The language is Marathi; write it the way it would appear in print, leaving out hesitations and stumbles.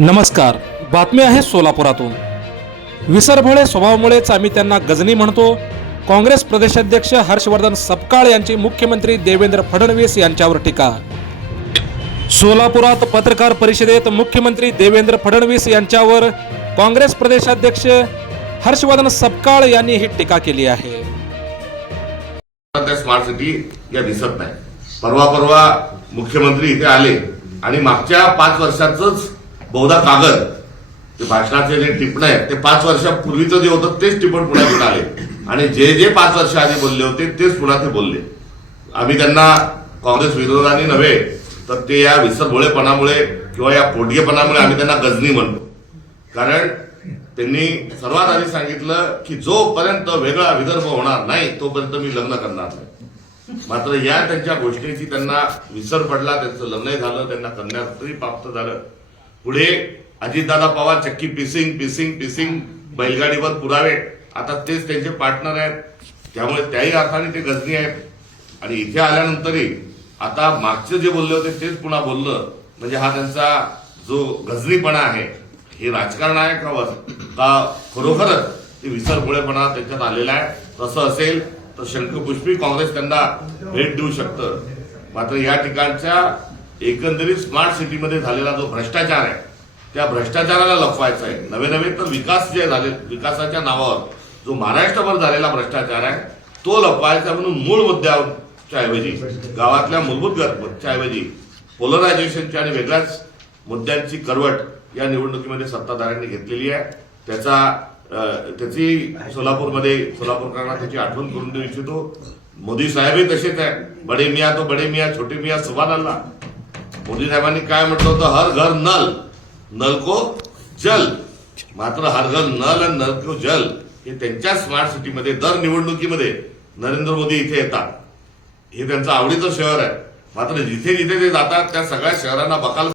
नमस्कार, बातमी आहे सोलापुरातून। विसरभोळे स्वभावामुळेच आम्ही त्यांना गजनी म्हणतो। काँग्रेस प्रदेशाध्यक्ष हर्षवर्धन सपकाळ यांची मुख्यमंत्री देवेंद्र फडणवीस यांच्यावर टीका। सोलापुरात पत्रकार परिषदेत मुख्यमंत्री देवेंद्र फडणवीस यांच्यावर काँग्रेस प्रदेशाध्यक्ष हर्षवर्धन सपकाळ यांनी ही टीका केली आहे। स्मार्ट सिटी या दिसत नाही। परवा मुख्यमंत्री इथे आले आणि मागच्या 5 वर्षाचंच बहुधा कागद ते भाषणाचे जे टिपणे आहेत ते 5 वर्षापूर्वीचं जे होतं तेच टिपण पुन्हा घेऊन आले आणि जे 5 वर्ष आधी बोलले होते तेच पुन्हा ते बोलले। आम्ही त्यांना काँग्रेस विरोधाने नव्हे तर ते या विसरभोळेपणामुळे किंवा या पोटगेपणामुळे आम्ही त्यांना गजनी म्हणतो। कारण त्यांनी सर्वात आधी सांगितलं की जोपर्यंत वेगळा विदर्भ होणार नाही तोपर्यंत मी लग्न करणार नाही। मात्र या त्यांच्या गोष्टीची त्यांना विसर पडला, त्यांचं लग्न झालं, त्यांना कन्यास्त्री प्राप्त झालं। पुढे अजितदादा पवार चक्की पिसिंग बैलगाडीवर पुरावे, आता तेच त्यांचे पार्टनर आहेत, त्यामुळे त्याही अर्थाने ते गजनी आहेत। आणि इथे आल्यानंतरही आता मागचे जे बोलले होते तेच पुन्हा बोललं, म्हणजे हा त्यांचा जो गजनीपणा आहे हे राजकारण आहे का खरोखरच ते विसरभोळेपणा त्यांच्यात आलेला आहे। तसं असेल तर शंखपुष्पी काँग्रेस त्यांना भेट देऊ शकतं। मात्र या ठिकाणच्या एकंदरीत स्मार्ट सिटीमध्ये झालेला जो भ्रष्टाचार आहे त्या भ्रष्टाचाराला लपवायचा आहे। नवे तर विकास जे झाले, विकासाच्या नावावर जो महाराष्ट्रभर झालेला भ्रष्टाचार आहे तो लपवायचा म्हणून मूळ मुद्द्याच्या ऐवजी, गावातल्या मूलभूत गरजेच्या ऐवजी पोलरायझेशनच्या आणि वेगळ्याच मुद्द्यांची करवट या निवडणुकीमध्ये सत्ताधाऱ्यांनी घेतलेली आहे। त्याची सोलापूरकरांना त्याची आठवण करून देऊ इच्छितो। मोदी साहेबही तसेच आहे, बडे मियाँ तो बडे मियाँ छोटे मियाँ सुभान अल्लाह। मोदी साहेबांनी काय म्हटलं होतं, हर घर नल को जल। मात्र हर घर नल आणि नल को जल हे त्यांच्या स्मार्ट सिटीमध्ये दर निवडणुकीमध्ये नरेंद्र मोदी इथे येतात, हे त्यांचं आवडीचं शहर आहे। मात्र जिथे जिथे ते जातात त्या सगळ्या शहरांना बकाल